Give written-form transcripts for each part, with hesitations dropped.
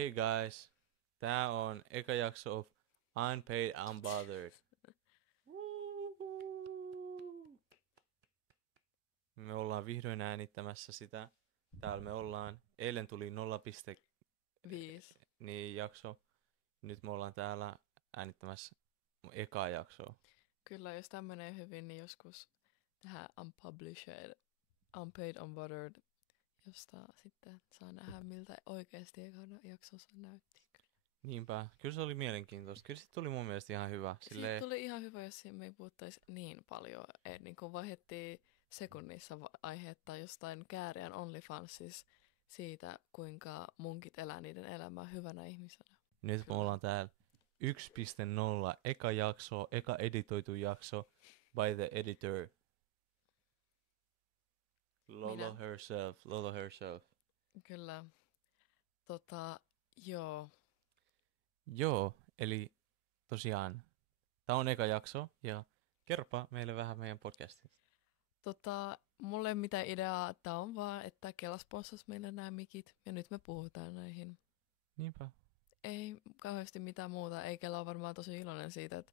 Hey guys, tää on eka jakso of Unpaid Unbothered. Me ollaan vihdoin äänittämässä sitä. Täällä me ollaan. Eilen tuli 0,5 niin jakso. Nyt me ollaan täällä äänittämässä ekaa jaksoa. Kyllä, jos tämä menee hyvin, niin joskus tähän unpublished, unpaid, unbothered, josta sitten saa nähdä, miltä oikeasti ekana jaksossa näytti. Niinpä, kyllä se oli mielenkiintoista. Kyllä se tuli mun mielestä ihan hyvä. Siitä tuli ihan hyvä, jos me ei puhuttaisi niin paljon. Niin kun vaihdettiin sekunnissa aihetta jostain kääriän OnlyFansissa siitä, kuinka munkit elää niiden elämää hyvänä ihmisenä. Nyt me ollaan täällä 1.0, eka jakso, eka editoitu jakso by the editor. Lolo herself. Kyllä. Joo. Joo, eli tosiaan, tää on eka jakso, ja kerropa meille vähän meidän podcastista. Mulla ei ole mitään ideaa, tää on vaan, että Kela sponssasi meille nämä mikit, ja nyt me puhutaan näihin. Niinpä. Ei kauheasti mitään muuta, ei Kela on varmaan tosi iloinen siitä, että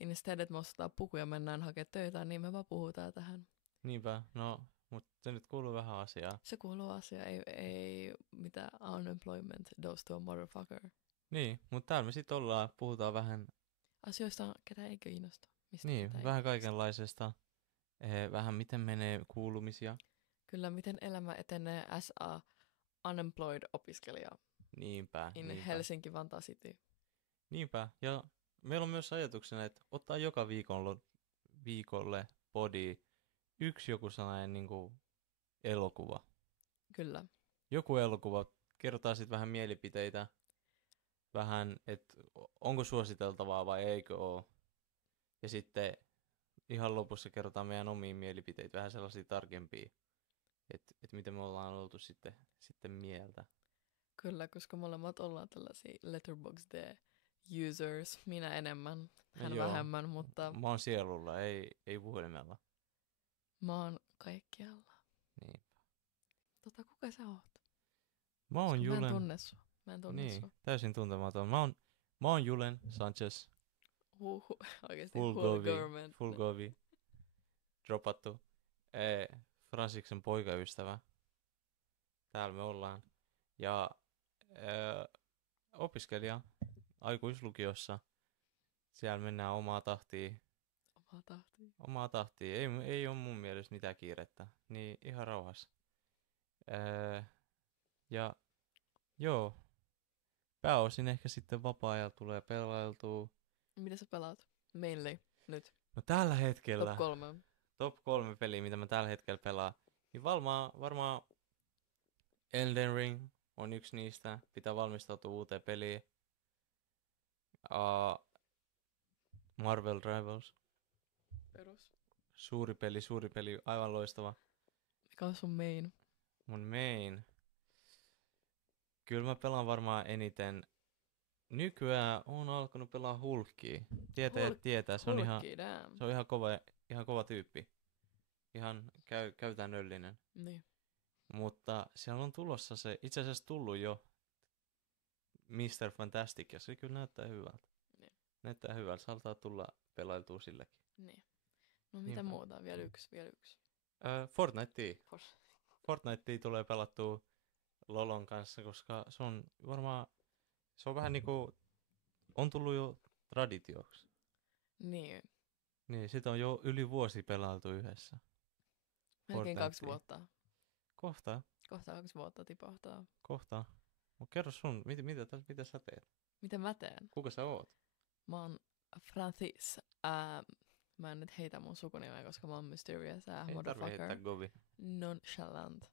instead, että me ostetaan pukuja ja mennään hakemaan töitä, niin me vaan puhutaan tähän. Niinpä, no, mutta se nyt kuuluu vähän asiaa. Se kuuluu asiaan, ei mitään unemployment goes to a motherfucker. Niin, mutta täällä me sitten ollaan, puhutaan vähän, Asioista, ketä ei kiinnosta. Mistä niin, ketä ei vähän kiinnosta. kaikenlaisesta, vähän miten menee kuulumisia. Kyllä, miten elämä etenee as a unemployed opiskelija Niinpä, in niinpä. Helsinki-Vantaa City. Niinpä, ja meillä on myös ajatuksena, että ottaa joka viikolle podi yksi joku sellainen niinku elokuva. Kyllä. Joku elokuva, kerrotaan sitten vähän mielipiteitä, vähän, että onko suositeltavaa vai eikö ole. Ja sitten ihan lopussa kerrotaan meidän omiin mielipiteitä, vähän sellaisia tarkempia, että miten me ollaan oltu sitten mieltä. Kyllä, koska molemmat ollaan tällaisia Letterboxd users. Minä enemmän, hän Joo. vähemmän, mutta Mä oon sielulla, ei puhelimella. mä oon kaikkialla. Niin. Kuka sä oot? Mä oon Koska Julen. Mä en tunne sua. Niin, täysin tuntematon. Mä oon Julen Sanchez. Oikeesti Full government. govi. Dropattu. Fransiksen poikaystävä. Täällä me ollaan. Ja opiskelija aikuislukiossa. Siellä mennään omaa tahtiin. Omaa tahtiin. Ei ole mun mielestä mitään kiirettä. Niin ihan rauhassa. Ja joo. Pääosin ehkä sitten vapaa-ajalla tulee pelailtua. Mitä sä pelaat? Mainly nyt. No tällä hetkellä. Top 3. Top 3 peliä, mitä mä tällä hetkellä pelaan. Niin varmaan Elden Ring on yksi niistä. Pitää valmistautua uuteen peliin. Marvel Rivals. Perus. Suuri peli, aivan loistava. Mikä on sun main? Mun main. Kyllä mä pelaan varmaan eniten. Nykyään on alkanut pelaa Hulkia. Tietää. Se on ihan kova tyyppi. Ihan käytännöllinen. Niin. Mutta siellä on tulossa se, itse asiassa tullut jo Mr. Fantastic, ja se kyllä näyttää hyvältä. Niin. Näyttää hyvältä, saattaa tulla pelailtua silläkin. Niin. No mitä muuta? Vielä yksi. Fortnitea tulee pelattua Lolon kanssa, koska se on varmaan, se on vähän niinku, on tullut jo traditioksi. Niin. Niin, sitä on jo yli vuosi pelailtu yhdessä. Melkein 2 vuotta. Kohta 2 vuotta tipahtaa. Kohta. Mut kerro sun, mitä sä teet? Mitä mä teen? Kuka sä oot? Mä oon Francis. Mä en nyt heitä mun sukunimeä, koska mä oon mysterious motherfucker. Ei tarvi heittää govi. Nonchalant.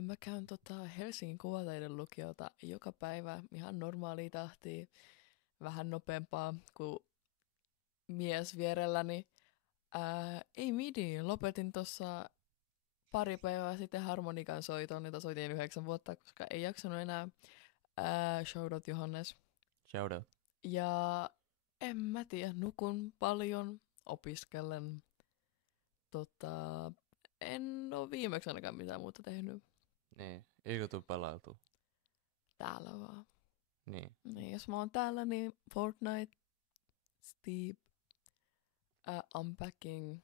Mä käyn Helsingin kuvataiden lukiota joka päivä ihan normaalia tahtia. Vähän nopeampaa kuin mies vierelläni. Ei midi. Lopetin tuossa pari päivää sitten harmonikan soiton, jota soitin 9 vuotta, koska ei jaksanut enää. Shoutout Johannes. Shoutout. Ja en mä tiedä, nukun paljon, opiskellen. En oo viimeksi ainakaan mitään muuta tehnyt. Niin, eikö tuu pelailtu? Täällä vaan. Niin. Niin, jos mä oon täällä, niin Fortnite, Steep, Unpacking,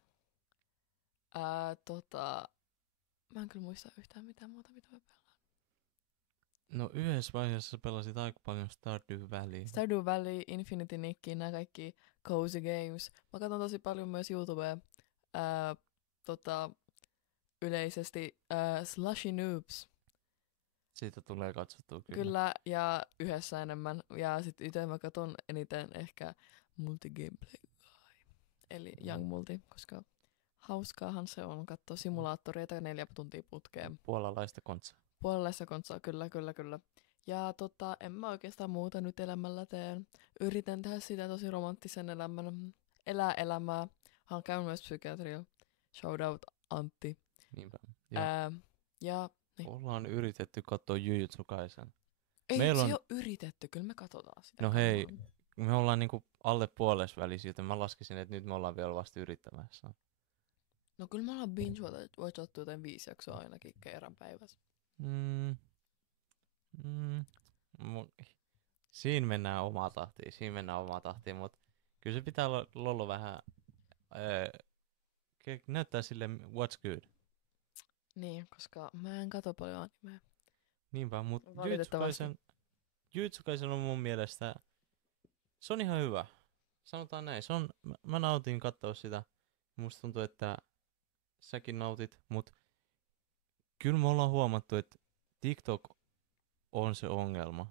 mä en kyllä muista yhtään mitään muuta, mitä mä pelaan. No yhdessä vaiheessa sä pelasit aika paljon Stardew Valley. Stardew Valley, Infinity Nick, nämä kaikki cozy games. Mä katson tosi paljon myös YouTubea. Yleisesti Slushy Noobs. Siitä tulee katsottua kyllä. Kyllä, ja yhdessä enemmän. Ja sit itse mä katon eniten ehkä Multigameplay Guy. Eli Young Multi, koska hauskaahan se on katsoa simulaattoreita 4 tuntia putkeen. Puolalaista kontsaa. Puolalaista kontsaa, kyllä. Ja en mä oikeastaan muuta nyt elämällä teen. Yritän tehdä sitä tosi romanttisen elämän. Elää elämää. Hän käyn myös psykiatrilla. Shout out Antti. Niinpä. Ja niin. Ollaan yritetty katsoa Jujutsu Kaisen. Ei, Meillä se on... ei ole yritetty. Kyllä me katsotaan sitä. No hei, me ollaan niinku alle puolesvälissä, joten mä laskisin, että nyt me ollaan vielä vasta yrittämässä. No kyllä me ollaan binge-watchattu jotain 5 jaksoa ainakin kerran päivässä. Siinä mennään omaa tahtiin, mutta kyllä se pitää Lollo vähän näyttää sille what's good. Niin, koska mä en katso paljon animea. Niinpä, mutta Valitettavasti. Jujutsu Kaisen on mun mielestä, se on ihan hyvä. Sanotaan näin, mä nautin katsoa sitä. Musta tuntuu, että säkin nautit, mutta kyllä me ollaan huomattu, että TikTok on se ongelma.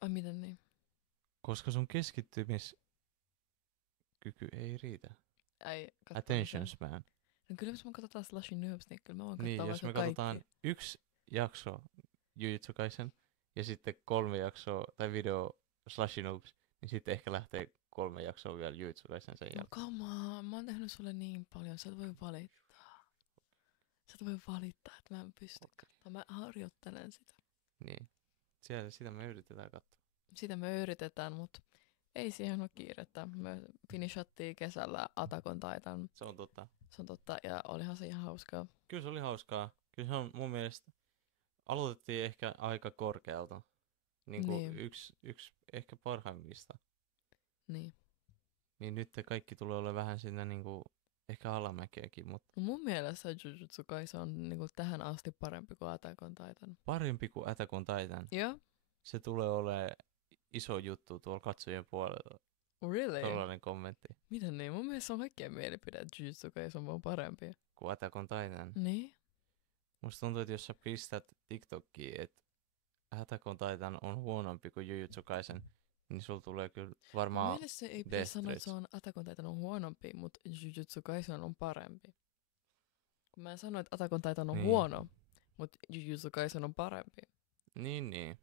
Ai miten niin? Koska sun keskittymiskyky ei riitä. Attention span. No kyllä jos me katsotaan Slushy Noobs, niin kyllä mä voin katsoa Niin, jos me katsotaan yksi jakso Jujutsu Kaisen ja sitten 3 jaksoa tai video Slushy Noobs, niin sitten ehkä lähtee 3 jaksoa vielä Jujutsu Kaisen sen jälkeen. No come on, mä oon tehnyt sulle niin paljon, sä et voi valittaa. Sä et voi valittaa, että mä en pysty katsomaan. Mä harjoittelen sitä. Niin, sitä me yritetään katsoa. Sitä me yritetään, mutta ei siihen ole kiirettä. Me finishattiin kesällä Attack on Titan. Se on totta. Se on totta, ja olihan se ihan hauskaa. Kyllä se oli hauskaa. Kyllä se on mun mielestä, aloitettiin ehkä aika korkealta. Niin. Yksi ehkä parhaimmista. Niin. Niin nyt kaikki tulee olla vähän siinä niinku, ehkä alamäkeäkin, mutta... No mun mielestä Jujutsu Kaisen on niinku tähän asti parempi kuin Attack on Titan. Parempi kuin Attack on Titan. Joo. Se tulee olemaan iso juttu tuolla katsojien puolella. Really? Tollainen kommentti. Miten niin? Mun mielestä on kaikkien mielipide, että Jujutsu Kaisen on vaan parempi. Kuin Attack on Titan. Niin? Musta tuntuu, että jos sä pistät TikTokiin, että Attack on Titan on huonompi kuin Jujutsu Kaisen, niin sulla tulee kyllä varmaan mun mielestä se ei pidä sanoa, että se on Attack on Titan on huonompi, mutta Jujutsu Kaisen on parempi. Kun mä en sano, että Attack on Titan on huono, mutta Jujutsu Kaisen on parempi. Niin.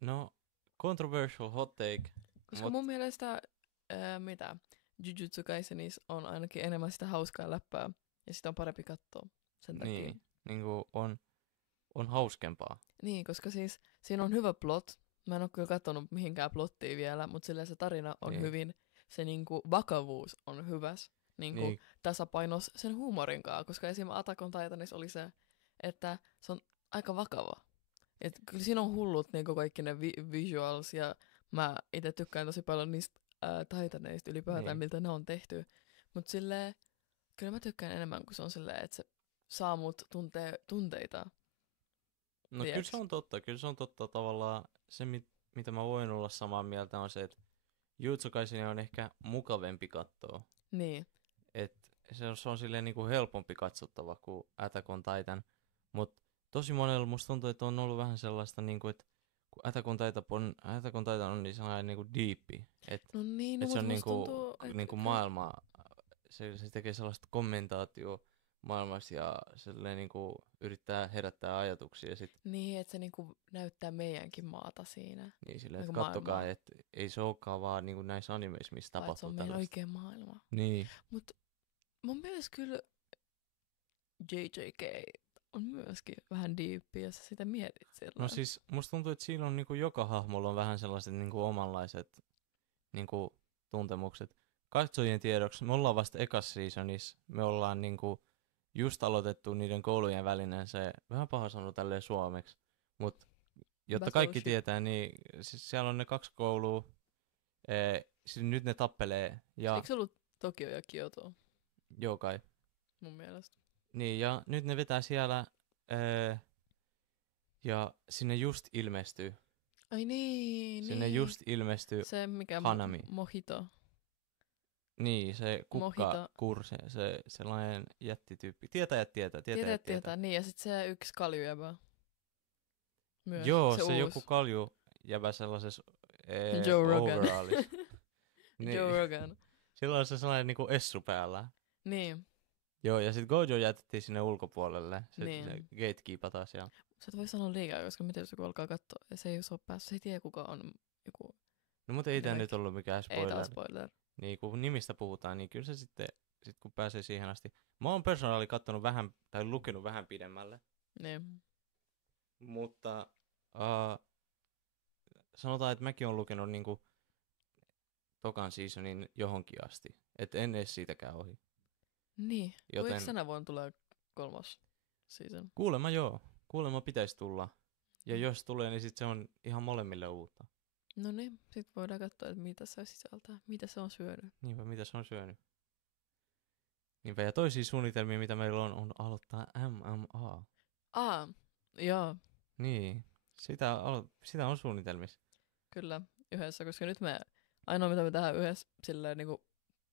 No, controversial hot take. Koska mun mielestä, Jujutsu Kaisenissa on ainakin enemmän sitä hauskaa läppää, ja sitä on parempi katsoa sen takia. Niin, niinku on hauskempaa. Niin, koska siis siinä on hyvä plot. Mä en oo kyllä katsonut mihinkään plottiin vielä, mutta silleen se tarina on hyvin, se niinku vakavuus on hyväs. Niinku tasapainos sen huumorin kanssa, koska esimerkiksi Attack on Titanissa oli se, että se on aika vakava. Et kyllä siinä on hullut niinku kaikki ne visuals, ja mä itse tykkään tosi paljon niistä Titaneista ylipäätään, miltä ne on tehty. Mut silleen, kyllä mä tykkään enemmän, kun se on silleen, että se saa mut tunteita. No kyllä se on totta tavallaan. Se, mitä mä voin olla samaa mieltä, on se, että Jujutsu Kaisen on ehkä mukavempi katsoa. Niin. Et se on silleen niinku helpompi katsottava kuin Attack on Titan. Mut tosi monella musta tuntuu, että on ollut vähän sellaista, niinku, että kun Attack on Titan on niin sellainen niinku deepi. No niin, se on niinku maailma, se tekee sellaista kommentaatioa maailmassa ja silleen niinku yrittää herättää ajatuksia. Niin, että se niinku näyttää meidänkin maata siinä. Niin silleen, että kattokaa, että ei se olekaan vaan niinku näissä animeissa, missä tapahtuu se on meidän oikea maailma. Niin. Mut mun mielestä kyllä JJK on myöskin vähän deepi, jos sä sitä mietit sillä. No siis musta tuntuu, että siinä on niinku joka hahmolla on vähän sellaiset niinku omanlaiset niinku tuntemukset. Katsojien tiedoksi, me ollaan vasta ekas seasonissa, me ollaan niinku just aloitettu niiden koulujen välinen se, vähän paha sanoa tälleen suomeksi, mut jotta kaikki Battleship. tietää, niin siis siellä on ne 2 koulua. Siis nyt ne tappelee. Ja Eikö se ollut Tokio ja Kyoto joo kai. mun mielestä? Niin, ja nyt ne vetää siellä. Ja sinne just ilmestyy. Ai niin, Sinne niin. just ilmestyy Se mikä Hanami. Mojito. Niin, se Mojito. kukkakurse, se sellainen jättityyppi. Tietää. Niin, ja sit se yksi kaljujäbä. Myös. Joo, se uusi. joku kalju jäbä sellaisessa Joe Rogan. overallissa. Niin. Joe Rogan. Sillä on se sellainen niinku essu päällä. Niin. Joo, ja sit Gojo jätettiin sinne ulkopuolelle. Se gatekeepataan siellä. Sä et voi sanoa liikaa, koska miten jos joku alkaa katsoa ja se ei ole päässyt, se ei tiedä kuka on joku. No mutta ei tää Nimimerkki. nyt ollut mikään spoiler. Ei taas spoiler. Niin kun nimistä puhutaan, niin kyllä se sitten kun pääsee siihen asti. Mä oon personaali kattonut vähän, tai lukenut vähän pidemmälle. Niin. Mutta sanotaan, että mäkin oon lukenut niinku tokan seasonin johonkin asti. Et en edes siitäkään ohi. Niin. Joten Voiko tänä vuonna tulee 3. season? Kuulemma pitäisi tulla. Ja jos tulee, niin sit se on ihan molemmille uutta. No niin, sit voidaan katsoa, että mitä se sisältää, mitä se on syönyt. Niinpä, mitä se on syönyt. Niinpä, ja toisia suunnitelmia, mitä meillä on aloittaa MMA. Joo, Niin, sitä on suunnitelmissa. kyllä, yhdessä, koska nyt ainoa mitä me tehdään yhdessä silleen niinku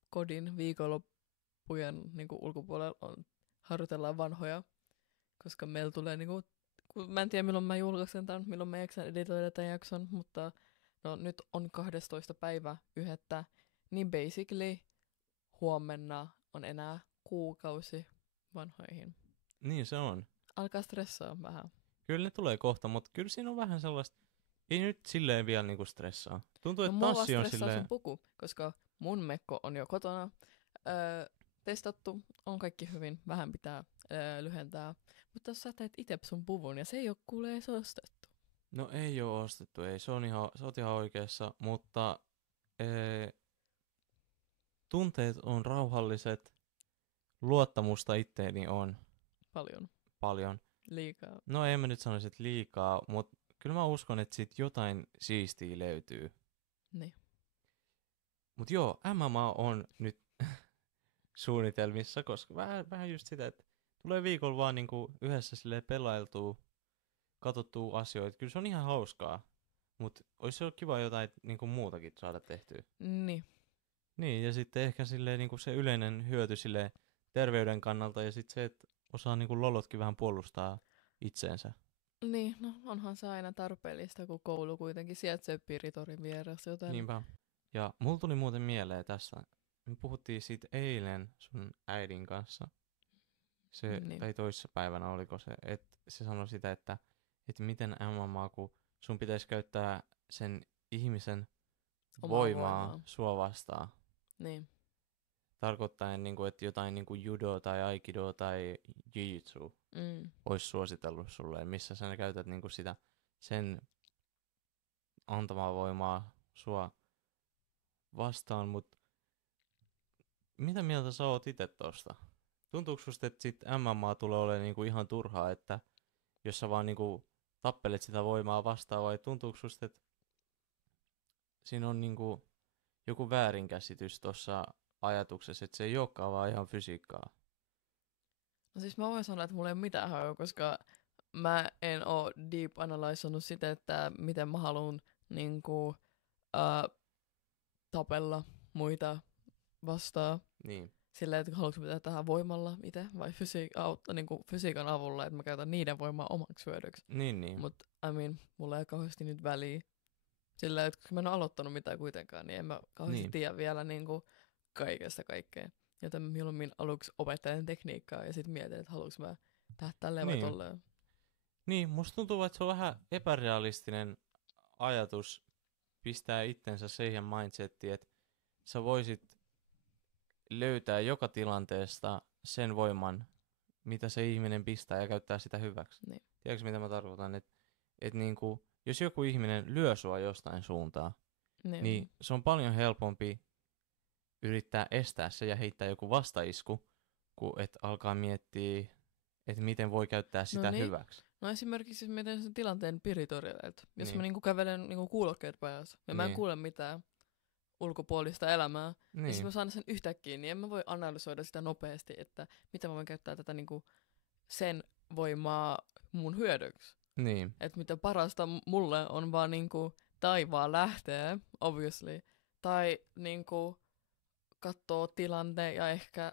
kodin viikonloppujen niinku ulkopuolella on harjoitellaan vanhoja, koska meillä tulee niinku, mä en tiedä milloin mä julkaisen tämän, milloin mä eksän editoida tämän jakson, mutta no nyt on 12. päivä 1. Niin basically huomenna on enää kuukausi vanhoihin. Niin se on. Alkaa stressaa vähän. Kyllä ne tulee kohta, mutta kyllä siinä on vähän sellaista, ei nyt silleen vielä niinku stressaa. Tuntuu, että mua tanssi on stressaa silleen. sun puku, koska mun mekko on jo kotona. Testattu, on kaikki hyvin, vähän pitää lyhentää. Mutta jos sä teet itse sun puvun ja se ei ole kuule edes ostettu. No ei oo ostettu, ei. Sä oot ihan oikeassa, mutta tunteet on rauhalliset, luottamusta itteeni on paljon. Liikaa. No en mä nyt sanoisi, että liikaa, mutta kyllä mä uskon, että sit jotain siistiä löytyy. Niin. Mut joo, MMA on nyt suunnitelmissa, koska vähän just sitä, että tulee viikolla vaan niinku yhdessä silleen pelailtua, katsottua asioita. Kyllä se on ihan hauskaa, mutta olisi se kiva jotain niinku muutakin saada tehtyä. Niin. Niin, ja sitten ehkä silleen niinku se yleinen hyöty silleen terveyden kannalta ja sitten se, että osaa niinku lolotkin vähän puolustaa itseensä. Niin, no onhan se aina tarpeellista, kun koulu kuitenkin sijaitsee Piritorin vieressä, joten... Niinpä. Ja mulla tuli muuten mieleen tässä, me puhuttiin siitä eilen sun äidin kanssa. Se, Niin. tai toissapäivänä oliko se, että se sanoi sitä, että miten MMA, kun sun pitäisi käyttää sen ihmisen Omaa voimaa voimaa. sua vastaan. Niin. Tarkoittaen, niin kuin, että jotain niin kuin judo tai aikido tai jiu-jitsu olisi suositellut sulle, missä sä käytät niin kuin sitä sen antamaa voimaa sua vastaan, mutta mitä mieltä sä oot itse tosta? Tuntuuko susta, että sit MMA tulee olemaan niinku ihan turhaa, että jos sä vaan niinku tappelet sitä voimaa vastaan, vai tuntuuko susta, että siinä on niinku joku väärinkäsitys tuossa ajatuksessa, että se ei olekaan vaan ihan fysiikkaa? No siis mä voin sanoa, että mulla ei ole mitään hajua, koska mä en oo deep analysoinut sitä, että miten mä haluan niinku tapella muita vastaan. Niin. Silleen, että haluanko mä tehdä voimalla itse vai niinku fysiikan avulla, että mä käytän niiden voimaa omaksi hyödyksi. Niin. Mutta mulla ei kauheasti nyt väliä. Sillä että kun mä en ole aloittanut mitään kuitenkaan, niin en mä kauheasti tiedä vielä niinku kaikesta kaikkea. Joten mieluummin aluksi opettelen tekniikkaa ja sitten mietin, että haluanko mä tehdä tälleen vai tolleen. Niin, musta tuntuu, että se on vähän epärealistinen ajatus pistää itsensä siihen mindsettiin, että sä voisit löytää joka tilanteesta sen voiman, mitä se ihminen pistää ja käyttää sitä hyväksi. Niin. Tiedätkö, mitä mä tarkoitan? Että niinku, jos joku ihminen lyö sua jostain suuntaan, niin se on paljon helpompi yrittää estää se ja heittää joku vastaisku, kuin että alkaa miettiä, että miten voi käyttää sitä hyväksi. No esimerkiksi jos mietin sen tilanteen Piritorilta. Jos Niin. mä niinku kävelen niinku kuulokkeet päässä ja mä en Niin. kuule mitään ulkopuolista elämää, ja Niin. sitten mä saan sen yhtäkkiä, niin en mä voi analysoida sitä nopeasti, että mitä mä voin käyttää tätä niinku sen voimaa mun hyödyksi. Niin. Että mitä parasta mulle on vaan niinku taivaan lähtee, obviously, tai niinku katsoo tilanteen ja ehkä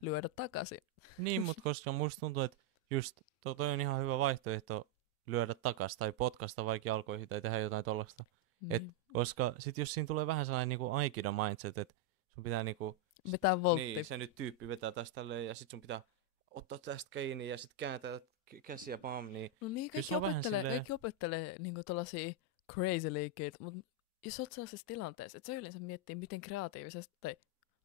lyödä takaisin. Niin, mutta koska musta tuntuu, että just toi on ihan hyvä vaihtoehto lyödä takas tai potkasta vaikka jalkoihin tai tehdä jotain tollasta. Et Niin. koska sit jos siinä tulee vähän sellainen niinku aikido mindset, että sun pitää niinku... Vetää voltti. Niin, se nyt tyyppi vetää tästä tälleen ja sit sun pitää ottaa tästä kiinni ja sit kääntää käsiä pam, niin... No niin, kyllä se on vähän silleen- kaikki opettelee niinku tollasia crazy liikkeitä, mutta jos oot sellaisessa tilanteessa, että se yleensä miettii, miten kreatiivisesti, tai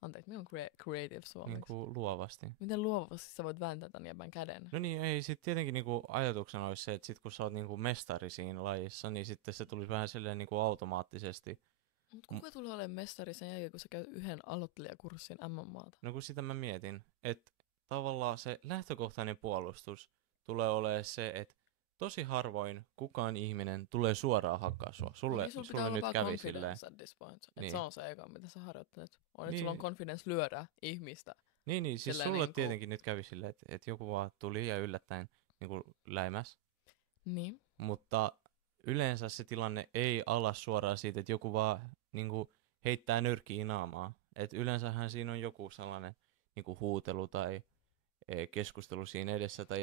anteeksi, mikä on creative suomeksi? niinku luovasti. Miten luovasti sä voit vääntää tämän jäbän käden? No niin, ei sit tietenkin niinku ajatuksena olisi se, että sit kun sä oot niinku mestari siinä lajissa, niin sitten se tulisi vähän silleen niinku automaattisesti. Mut kuka tulee olemaan mestari sen jälkeen, kun sä käyt yhden aloittelijakurssin MMAta? No kun sitä mä mietin, että tavallaan se lähtökohtainen puolustus tulee olemaan se, että tosi harvoin kukaan ihminen tulee suoraan hakkaa sua. Sulle nyt kävi silleen. At this point. Niin. Se on se eka, mitä sä harjoittelet. On, että Niin. sulla on confidence lyödä ihmistä. Niin, siis silleen sulle niinku- tietenkin nyt kävi silleen, että joku vaan tuli ja yllättäen niinku läimäs. Niin. Mutta yleensä se tilanne ei ala suoraan siitä, että joku vaan niinku heittää nyrkkiä naamaa. Et yleensähän siinä on joku sellainen niinku huutelu tai keskustelu siinä edessä, tai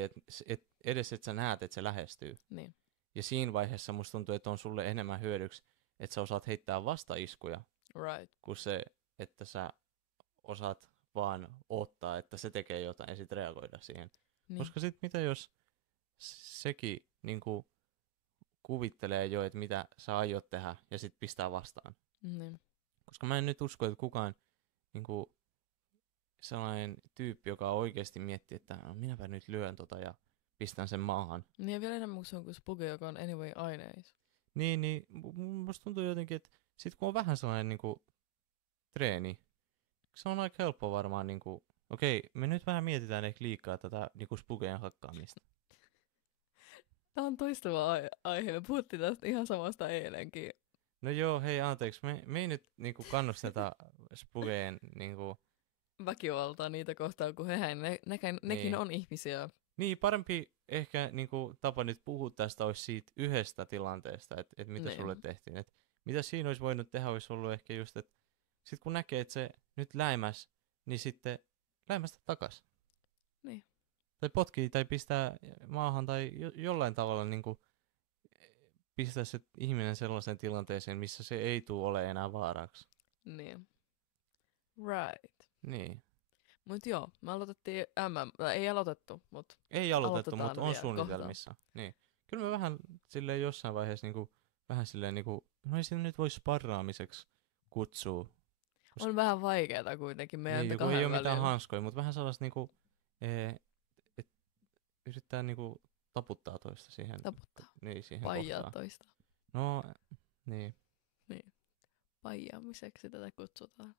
edes et sä näet, että se lähestyy. Niin. Ja siinä vaiheessa musta tuntuu, että on sulle enemmän hyödyksi, että sä osaat heittää vastaiskuja, Right. kuin se, että sä osaat vaan odottaa, että se tekee jotain ja sitten reagoida siihen. Niin. Koska sit mitä jos sekin niinku kuvittelee jo, että mitä sä aiot tehdä ja sit pistää vastaan. Niin. Koska mä en nyt usko, että kukaan niinku sellainen tyyppi, joka oikeasti miettii, että no, minäpä nyt lyön ja pistän sen maahan. Niin ja vielä enemmän kuin se on kuin Spuge, joka on anyway aineis. Niin musta tuntuu jotenkin, että sit kun on vähän sellainen niinku treeni, se on aika helppo varmaan niinku, okei, me nyt vähän mietitään ehkä liikaa tätä niinku Spugeen hakkaamista. Tämä on toistava aihe. Me puhuttiin tästä ihan samasta eilenkin. No joo, hei anteeksi, me ei nyt niinku kannusteta Spugeen niinku... Väkivaltaa niitä kohtaan, kun nekin Niin. on ihmisiä. Niin, parempi ehkä niinku tapa nyt puhua tästä olisi siitä yhdestä tilanteesta, että et mitä Niin. sulle tehtiin. Et mitä siinä olisi voinut tehdä, olisi ollut ehkä just, että sit kun näkee, että se nyt läimäs, niin sitten läimästä takas. Niin. Tai potkii tai pistää maahan tai jollain tavalla niinku pistää se ihminen sellaiseen tilanteeseen, missä se ei tule ole enää vaaraksi. Niin. Right. Niin. Mut joo, me aloitettiin ei aloitettu, mut Ei aloitettu, Aloitetaan mutta on vielä suunnitelmissa. Niin. Kyllä me vähän silleen jossain vaiheessa niinku, vähän silleen niinku, no ei sitä nyt voi sparraamiseksi kutsua. on vähän vaikeeta kuitenkin meidän Niin, kun ei ole mitään hanskoja, mutta vähän sellaista niinku, että yrittää niinku taputtaa toista siihen. Taputtaa. Niin, siihen Paijaa kohtaan. toista. No, niin. Paijaamiseksi tätä kutsutaan.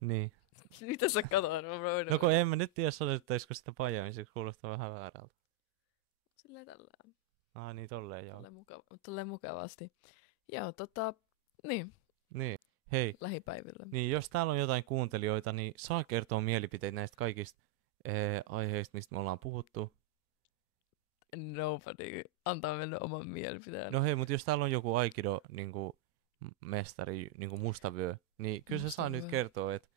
Niin. Mitä sä katoit? No kun en mä nyt tiedä, soitettaisiko sitä paijaamiseksi, kuulostaa vähän väärältä. Silleen tällään. Niin tolleen joo. Tolleen mukavasti. Joo, niin, Niin. Hei, lähipäivillä. niin jos täällä on jotain kuuntelijoita, niin saa kertoa mielipiteitä näistä kaikista aiheista, mistä me ollaan puhuttu. Nobody antaa mennä oman mielipiteen. No hei, mutta jos täällä on joku Aikido niinku, mestari, niinku mustavyö, niin kyllä se saa nyt Mustavyö. kertoa, että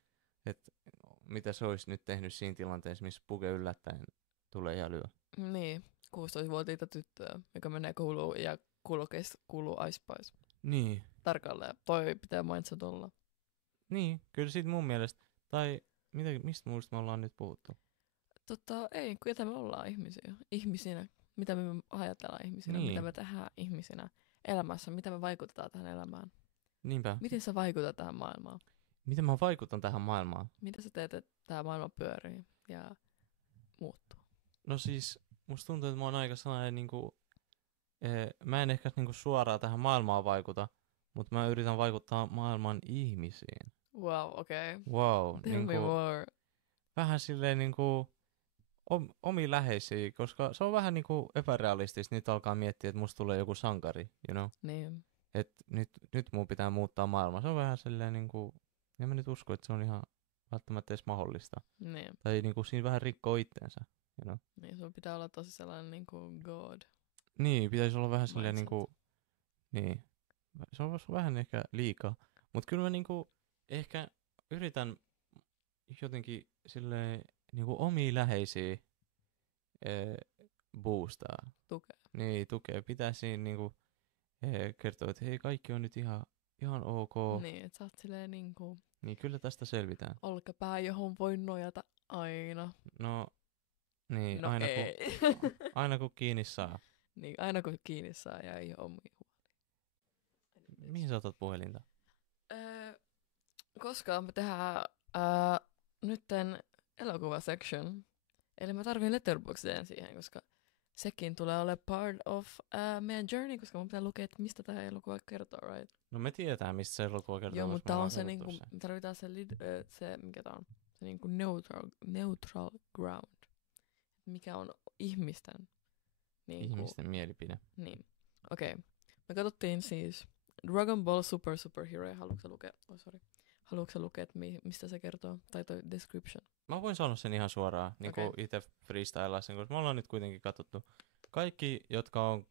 mitä se olisi nyt tehnyt siinä tilanteessa, missä Puge yllättäen tulee ja lyö. Niin, 16-vuotiaita tyttöä, joka menee kouluun ja kuulokkeista kuuluu Ice Spice. Niin. Tarkalleen, toi pitää mindset olla. Niin, kyllä siitä mun mielestä. Tai mistä muusta me ollaan nyt puhuttu? Ei, ketä me ollaan ihmisiä. Ihmisinä. Mitä me ajatellaan ihmisinä, Niin. mitä me tehdään ihmisinä elämässä, mitä me vaikutetaan tähän elämään. Niinpä. Miten sä vaikutat tähän maailmaan? Miten mä vaikutan tähän maailmaan? Mitä sä teet, että tämä maailma pyörii ja muuttuu? No siis, musta tuntuu, että mä oon aika sellainen niinku... mä en ehkä niinku suoraan tähän maailmaan vaikuta, mutta mä yritän vaikuttaa maailman ihmisiin. Wow, okei. Okay. Wow. Tell me more. Vähän silleen niinku... omiin läheisiä, koska se on vähän niinku epärealistista. Nyt alkaa miettiä, että musta tulee joku sankari, you know? Niin. Että nyt mun pitää muuttaa maailmaa. Se on vähän silleen niinku, en mä nyt usko, että se on ihan välttämättä edes mahdollista. Niin. Tai niinku siinä vähän rikkoo itteensä, you know? Niin, sun pitää olla tosi sellainen niinku god. Niin, pitäisi olla vähän silleen Mindset. niinku, niin. Se on vähän ehkä liikaa. Mut kyllä mä niinku ehkä yritän jotenkin silleen niinku omia läheisiä boostaa. Tukea. Niin, tukea. Pitää siinä niinku kertoa, että hei, kaikki on nyt ihan ok. Niin, että sä oot silleen niinku Niin kyllä tästä selvitään. olkapää, johon voi nojata aina. No, niin, No ei. aina kun kiinni saa. Niin, aina kun kiinni saa ja ei ole omia Mihin sä otat puhelinta? Koska me tehdään nytten elokuvasection. Eli mä tarvin Letterboxdeen siihen, koska sekin tulee olemaan part of meidän journey, koska mun pitää lukea, että mistä tämä elokuva kertoo, right? No me tiedetään, mistä se elokuva kertoo. Joo, koska mutta me tää on ollaan se katsottu niinku, me tarvitaan se mikä tää on, se niinku neutral ground. Mikä on ihmisten niinku, Ihmisten mielipide. niin. Okei. Me katsottiin siis Dragon Ball Superhero, haluatko sä lukea? Haluatko sä lukea, että mistä se kertoo? Tai toi description. Mä voin sanoa sen ihan suoraan, niin kuin Okei. itse freestylaa sen, koska me ollaan nyt kuitenkin katsottu. Kaikki, jotka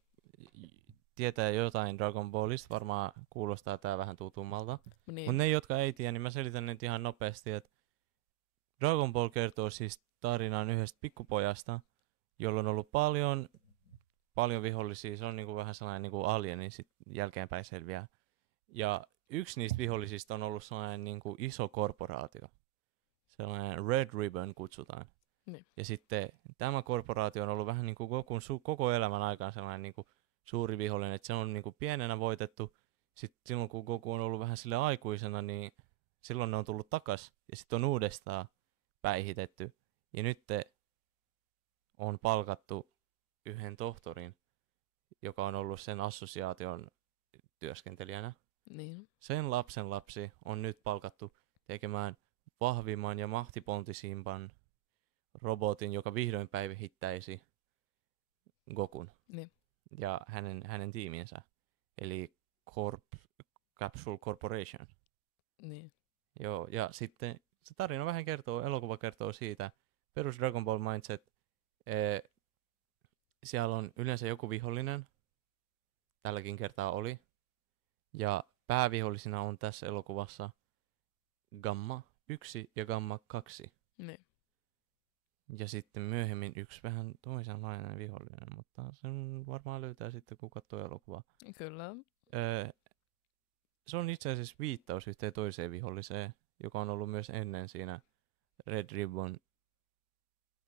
tietää jotain Dragon Ballista, varmaan kuulostaa tää vähän tutummalta. Niin. Mutta ne, jotka ei tiedä, niin mä selitän nyt ihan nopeasti, että Dragon Ball kertoo siis tarinan yhdestä pikkupojasta, jolla on ollut paljon vihollisia. Se on niinku vähän sellainen niinku alien, niin sit jälkeenpäin selviää. Ja yksi niistä vihollisista on ollut sellainen niinku iso korporaatio. Sellainen Red Ribbon kutsutaan. Niin. Ja sitten tämä korporaatio on ollut vähän niinku koko elämän aikaan sellainen niinku suuri vihollinen, että se on niinku pienenä voitettu. Sitten silloin kun Goku on ollut vähän sille aikuisena, niin silloin ne on tullut takas ja sitten on uudestaan päihitetty. Ja nyt on palkattu yhden tohtorin, joka on ollut sen assosiaation työskentelijänä. Niin. Sen lapsen lapsi on nyt palkattu tekemään vahvimman ja mahtipontisimman robotin, joka vihdoin päivittäisi Gokun Niin. ja hänen tiiminsä, eli Capsule Corporation. Niin. Joo, ja sitten se tarina vähän elokuva kertoo siitä, perus Dragon Ball mindset, siellä on yleensä joku vihollinen, tälläkin kertaa oli, ja päävihollisina on tässä elokuvassa Gamma 1 ja Gamma 2. Niin. Ja sitten myöhemmin yksi vähän toisenlainen vihollinen, mutta sen varmaan löytää sitten, kun katsoo elokuvaa. Kyllä. Se on itse asiassa viittaus yhteen toiseen viholliseen, joka on ollut myös ennen siinä Red Ribbon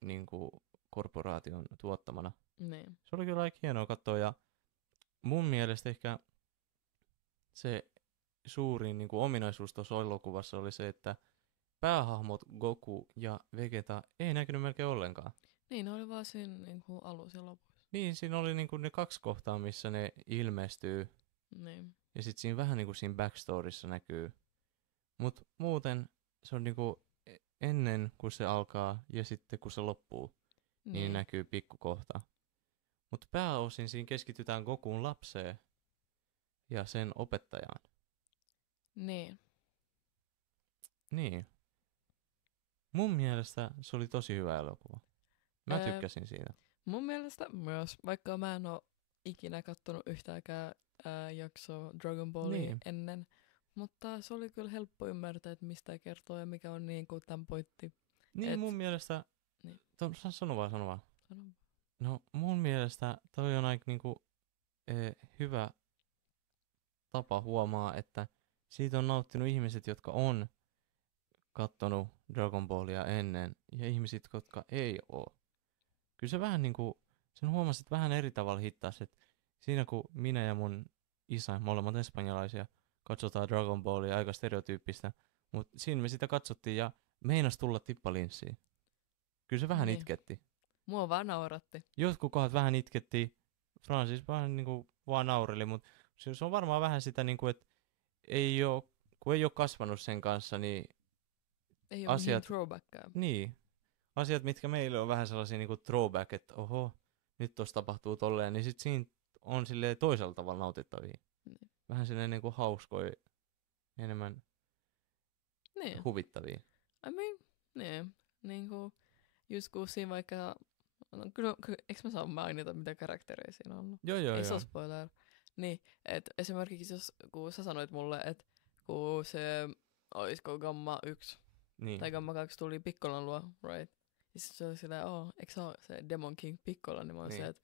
niin kuin, korporaation tuottamana. Niin. Se oli kyllä aika hienoa katsoa, ja mun mielestä ehkä se suurin niin kuin, ominaisuus tuossa elokuvassa oli se, että päähahmot Goku ja Vegeta ei näkynyt melkein ollenkaan. Niin, ne oli vaan siinä niinku alussa ja lopussa. Niin, siinä oli niinku ne kaksi kohtaa, missä ne ilmestyy. Niin. Ja sit siinä vähän niinku siinä backstorissa näkyy. Mut muuten se on niinku ennen kuin se alkaa ja sitten kun se loppuu, niin näkyy pikkukohta. Mut pääosin siinä keskitytään Gokun lapseen ja sen opettajaan. Niin. Niin. Mun mielestä se oli tosi hyvä elokuva. Mä tykkäsin siitä. Mun mielestä myös, vaikka mä en oo ikinä kattonut yhtääkään jaksoa Dragon Ballia Niin. ennen, mutta se oli kyllä helppo ymmärtää, että mistä kertoo ja mikä on niinku tämän pointti. Niin mun mielestä... Niin. Sano vaan. Sano. No mun mielestä toi on aika niinku, hyvä tapa huomaa, että siitä on nauttinut ihmiset, jotka on kattonut Dragon Ballia ennen ja ihmiset, jotka ei oo. Kyllä se vähän niinku, sen huomasit vähän eri tavalla hittaas, että siinä kun minä ja mun isä, molemmat espanjalaisia, katsotaan Dragon Ballia aika stereotyyppistä, mutta siinä me sitä katsottiin ja meinas tulla tippalinssiin. Kyllä se vähän Niin. itketti. Mua vaan nauratti. Jotkut kohdat vähän itkettiin, Francis vähän niinku vaan naureli, mutta se on varmaan vähän sitä niinku, että kun ei oo kasvanut sen kanssa, niin Ei oo Asiat- mihin throwbackkää. niin, asiat, mitkä meille on vähän sellaisia niinku throwback, että oho, nyt tossa tapahtuu tolleen, niin sit siinä on silleen toisella tavalla nautittavia. Niin. Vähän silleen niinku hauskoja, enemmän Niin. huvittavia. I mean, niin. Niinku, just kun siinä vaikka, no, kyllä, eikö mä saa mainita, mitä karaktereja siinä on? Joo. Ei se ole spoiler. Niin, että esimerkiksi jos, kun sä sanoit mulle, että kun se, olisiko Gamma 1 Niin. tai Gamma 2 tuli Piccolan luo, right? Ja sit se oli silleen, eikö se ole se Demon King Piccola? Niin mä olin Niin. silleen, että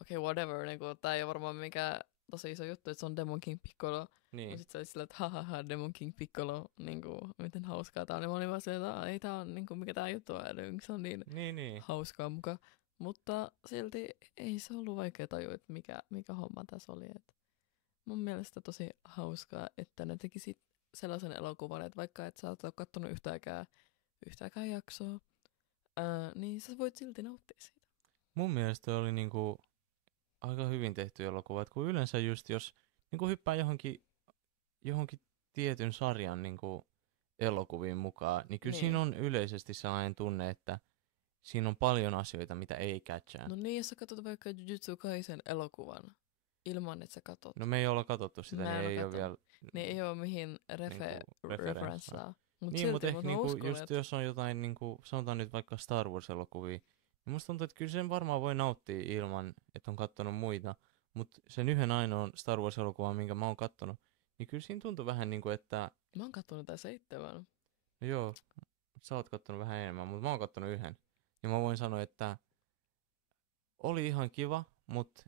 okei, whatever, niinku, tää ei ole varmaan mikään tosi iso juttu, että se on Demon King Piccolo. Niin. Mutta sit se oli silleen, että hahaha, Demon King Piccolo, niinku, miten hauskaa tää on. Ja mä olin vaan silleen, että ei tää on, niinku, mikä tää juttu on, se on niin Niin. hauskaa muka. Mutta silti ei se ollut vaikea tajua, että mikä homma tässä oli. Et mun mielestä tosi hauskaa, että ne teki sellaisen elokuvan, että vaikka et sä oot kattonut yhtäkään jaksoa, niin sä voit silti nauttia siitä. Mun mielestä oli niinku aika hyvin tehty elokuva, että kun yleensä just jos niinku hyppää johonkin tietyn sarjan niinku elokuviin mukaan, niin kyllä Niin. siinä on yleisesti sellainen tunne, että siinä on paljon asioita, mitä ei catchaa. No niin, jos sä katsot vaikka Jujutsu Kaisen elokuvan, ilman että sä katsot. No me ei olla katsottu sitä, Mä en niin oo ei ole katsonut. vielä. Niin ei oo mihin referenssaa. Niin, mutta ehkä niinku, just jos on jotain, niinku, sanotaan nyt vaikka Star Wars-elokuvia, niin musta tuntuu, että kyllä sen varmaan voi nauttia ilman, että on kattonut muita. Mutta sen yhden ainoan Star Wars-elokuvan, minkä mä oon kattonut, niin kyllä siinä tuntui vähän niinku, että Mä oon kattonut tää 7. no joo, sä oot kattonut vähän enemmän, mutta mä oon kattonut yhden. Ja mä voin sanoa, että oli ihan kiva, mutta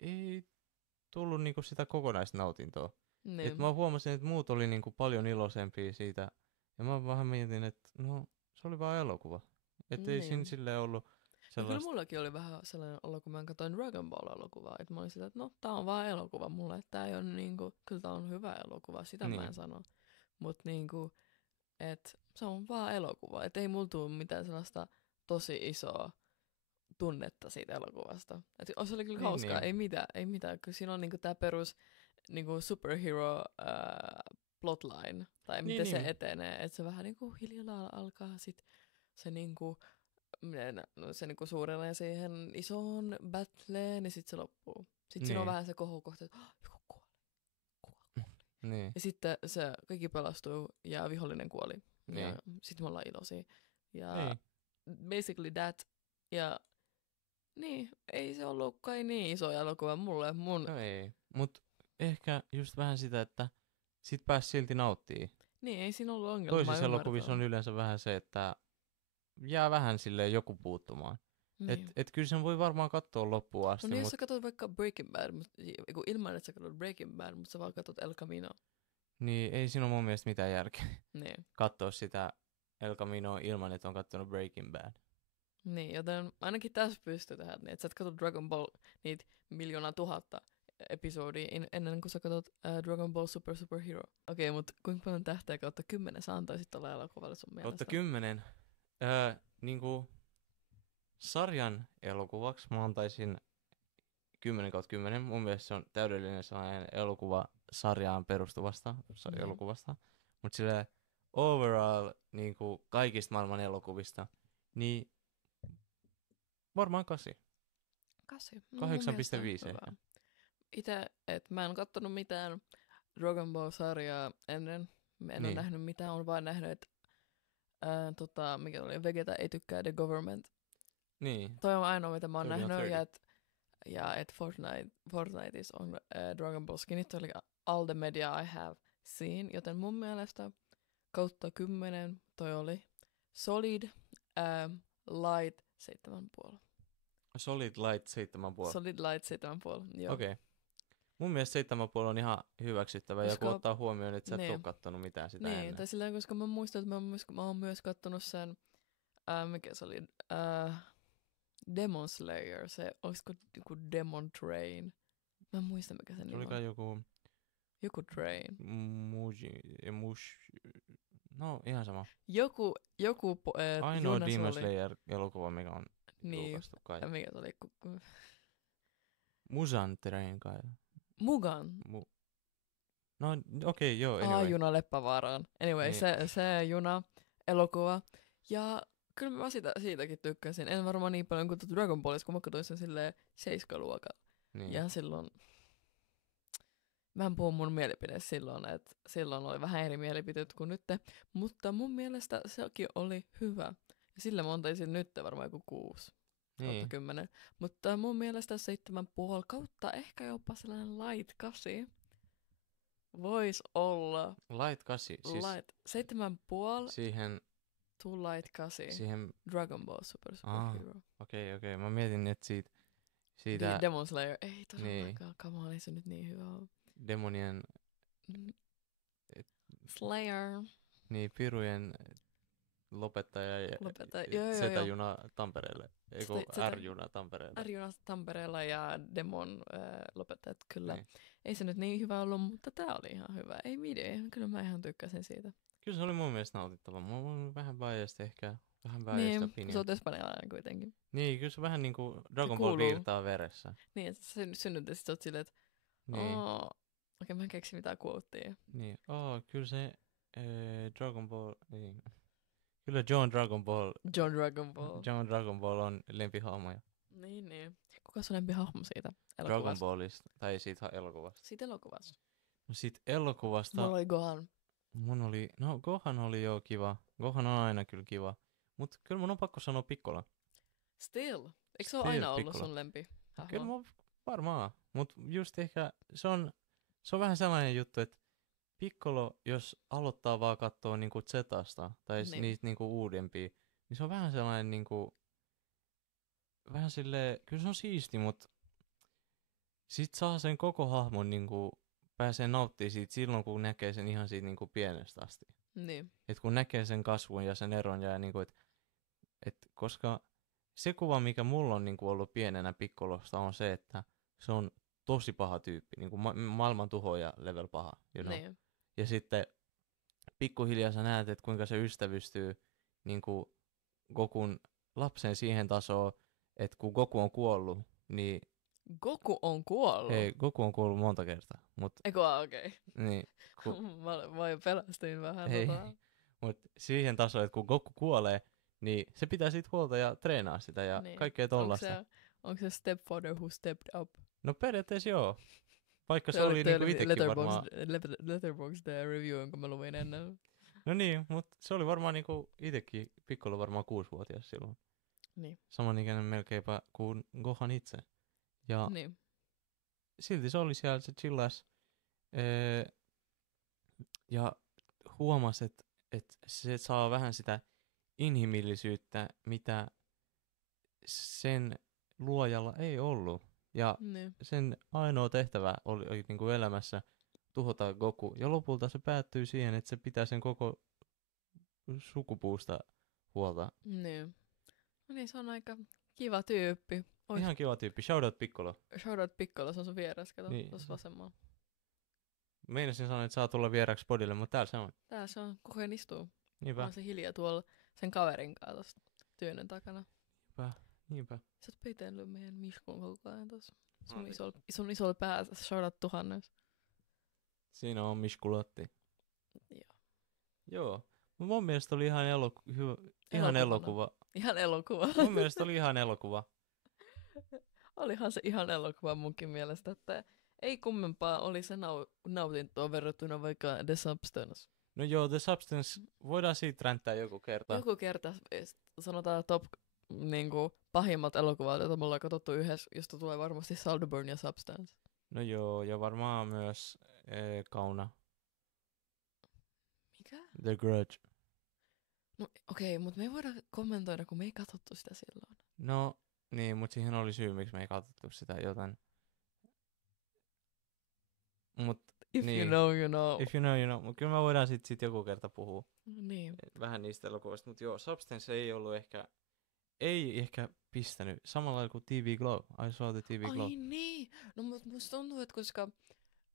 ei tullut niinku sitä kokonaisnautintoa. Niin. Et mä huomasin, että muut oli niinku paljon iloisempia siitä. Ja mä vähän mietin, että no se oli vaan elokuva. Että ei siinä Niin. silleen ollut No kyllä sellaista. mullakin oli vähän sellainen olo, kun mä katsoin Dragon Ball-elokuvaa. Että mä olin sitä, että no tää on vaan elokuva mulle. Että tää ei ole niinku, kyllä tää on hyvä elokuva, sitä mä Niin. en sano. Mut niinku, että se on vaan elokuva. Että ei mulla tuu mitään sellaista tosi isoa tunnetta siitä elokuvasta. Et se oli kyllä Niin, hauskaa, niin. ei mitään. Kyllä siinä on niinku tää perus niinku superhero plotline, tai miten Niin, se niin. etenee. Että se vähän niinku hiljaa alkaa sit se niinku, se niinku suurenee siihen isoon battleen ja sit se loppuu. Sitten siinä on Niin. vähän se kohokohta, että joku kuoli. Niin. Ja sitten se kaikki pelastuu ja vihollinen kuoli. Ja Niin. sitten me ollaan iloisia. Ja Niin. basically that. Ja niin, ei se ollut kai niin iso elokuva mulle. No ei. Mut ehkä just vähän sitä, että sit pääs silti nauttii. Niin, ei siinä ollut ongelmaa. Toisissa elokuvissa on yleensä vähän se, että jää vähän silleen joku puuttumaan. Niin. Et kyllä sen voi varmaan katsoa loppuun asti. No niin, jos mut sä katsot vaikka Breaking Bad, ilman että sä katsot Breaking Bad, mutta sä vaan katsot El Camino. niin ei siinä ole mun mielestä mitään järkeä Niin. katsoa sitä El Caminoa ilman, että on katsonut Breaking Bad. Niin, joten ainakin tässä pystyy tehdä niin, että sä et katsot Dragon Ball niitä 1,000,000 episodia ennen kuin sä katsot Dragon Ball Super Hero. Okei, mutta kuinka paljon tähteä kautta 10 sä antaisit tuolle elokuvalle sun mielestä? Kautta 10. Niinku sarjan elokuvaksi mä antaisin 10/10. Mun mielestä se on täydellinen sellainen elokuva sarjaan perustuvasta elokuvasta. Mutta silleen overall niinku kaikista maailman elokuvista, niin varmaan 8. 8. 8,5 ehkä. Itse, että mä en kattonut mitään Dragon Ball-sarjaa ennen. Mä en ole Niin. nähnyt mitään, on vaan nähnyt, että mikä oli, Vegeta ei tykkää The Government. Niin. Toi on ainoa, mitä mä oon Toi on nähnyt, 30. ja et Fortniteissa on Dragon Ball skinit, oli all the media I have seen, joten mun mielestä kautta 10 toi oli solid light 7,5. Solid Light 7,5. Solid light 7,5, joo. Okei. Mun mielestä 7,5 on ihan hyväksyttävä, ja Koska- kun ottaa huomioon, että sä et niin. ole kattonut mitään sitä Niin, ennen. tai silleen, koska mä muistan, että mä oon myös kattonut sen, mikä se oli, Demon Slayer, se, olisiko joku Demon Train? Mä en muista, mikä se Se nimi oli on. kai joku Joku Train. no ihan sama. Joku Ainoa juna se Demon oli. Slayer-elokuva, mikä on Niin, julkaistu kai. ja mikä se oli? Musan Train kai. Mugan. No okei, joo, anyway. Juna Leppävaaraan. Anyway, Niin. se juna elokuva. Ja Kyllä mä siitäkin tykkäsin. En varmaan niin paljon kuin Dragon Ballissa, kun mä katsoin sen silleen 7-luokalla. Niin. Ja silloin, mä en puhu mun mielipide silloin, että silloin oli vähän eri mielipiteet kuin nyt. Mutta mun mielestä sekin oli hyvä. Ja sillä mä antaisin nyt varmaan joku 6 kautta Niin. 10. Mutta mun mielestä 7,5 kautta ehkä jopa sellainen light 8 vois olla. Light 8. Siis Light 7,5 siihen, to light 8. siihen Dragon Ball Super Hero. okei. Mä mietin, että siitä Demon Slayer. Ei todellakaan. Come on, ei se nyt niin hyvä ole. demonien, Slayer. niin pirujen lopettaja ja Joo. Z-juna Tampereelle. Eiku Z- R-juna Tampereelle. R-juna Tampereella ja Demon lopettajat kyllä. Niin. Ei se nyt niin hyvä ollut, mutta tää oli ihan hyvä. Ei mitään. Kyllä mä ihan tykkäsin siitä. Kyllä se oli mun mielestä nautittava. Mä oon vähän biased ehkä. Vähän biased Niin, opinion. sä oot espanjalainen kuitenkin. Niin, kyllä se vähän niinku Dragon Se Ball kuuluu. virtaa veressä. Niin, että sä synnyt ja sit sä oot silleen, että Niin. okei, mä en keksi mitään quotea. Niin. Kyllä se Dragon Ball, niin. Kyllä John Dragon Ball. John Dragon Ball. On lempihahmoja. Niin. Kuka sun lempihahmo siitä Dragon elokuvasta? Ballista, tai siitä elokuvasta. Siitä elokuvasta. No sit elokuvasta, Mulla oli Gohan. Gohan oli jo kiva. Gohan on aina kyllä kiva. Mut kyllä mun on pakko sanoa Piccolo. Still. Eikö se ole Still aina ollut Piccolo. sun lempi? Kyllä mä varmaan. Mut just ehkä se on vähän sellainen juttu, että Piccolo, jos aloittaa vaan kattoo niinku Zetasta, tai Niin. niitä niinku uudempia, niin se on vähän sellainen niinku, vähän silleen, kyllä se on siisti, mut sit saa sen koko hahmon niinku, pääsee nauttimaan siitä silloin, kun näkee sen ihan siitä niinku pienestä asti. Niin. Et kun näkee sen kasvun ja sen eron ja niinku, koska se kuva, mikä mulla on niinku ollut pienenä Piccolosta, on se, että se on tosi paha tyyppi, niinku maailman tuhoaja level paha, you know? Niin. Ja sitten pikkuhiljaa sä näet, että kuinka se ystävystyy niinku Gokun lapseen siihen tasoon, että kun Goku on kuollut, niin Goku on kuollut. ei, Goku on kuollut monta kertaa, mut Eiku, okei. niin, Mä jo pelästyin vähän. ei, mut siihen tasoon, että kun Goku kuolee, niin se pitää siitä huolta ja treenaa sitä ja Niin. kaikkea tollasta. Onko se stepfather who stepped up? No periaatteessa joo. Vaikka se oli niinku itekin varmaan. Letterboxd review, jonka mä luin ennen. No niin, mut se oli varmaan niinku itekin Piccolo varmaan 6-vuotias silloin. Niin. Samanikäinen melkeinpä kuin Gohan itse. Ja Niin. silti se oli siellä, se chillas. Ja huomasi, että se saa vähän sitä inhimillisyyttä, mitä sen luojalla ei ollut. Ja Niin. sen ainoa tehtävä oli niinku elämässä tuhota Goku. Ja lopulta se päättyy siihen, että se pitää sen koko sukupuusta huolta. Niin. No niin, se on aika kiva tyyppi. Ihan kiva tyyppi. Shoutout Piccolo. Shoutout Piccolo, se on sun vieressä, kato, Niin. tuossa vasemmalla. Meinasin sanoa, että saa tulla vieraksi podille, mutta täällä se on. Tää se on, kohen istuu. Niinpä, On se hiljaa tuolla sen kaverin kanssa tosta työnnön takana. niinpä. Sä oot peitellyt meidän Mishkun koko ajan tossa. Anteeksi. Sun isolla päässä, shoutout 1000. Siinä on Mishkulotti. Joo. Joo. Mut mun mielestä oli ihan Elokuvana. elokuva. Ihan elokuva. Mun mielestä oli ihan elokuva. Olihan se ihan elokuva munkin mielestä, että ei kummempaa oli se nautintoa verrattuna vaikka The Substance. No joo, The Substance, voidaan siitä ränttää joku kerta. Joku kerta sanotaan top niinku, pahimmat elokuvat, joita me ollaan katsottu yhdessä, josta tulee varmasti Saltburn ja Substance. No joo, ja varmaan myös Kauna. Mikä? The Grudge. No okei, mutta me ei voida kommentoida, kun me ei katsottu sitä silloin. No, niin, mutta siihen oli syy, miksi me ei katsottu sitä, joten... Mut, If niin. you know, you know. If you know, you know. Mut kyllä me voidaan sit joku kerta puhua Niin. vähän niistä elokuvista. Mut joo, Substance ei ollut ehkä... Ei ehkä pistänyt. Samalla lailla kuin TV Glow. I saw the TV Glow. Ai niin. No mut musta tuntuu, että koska...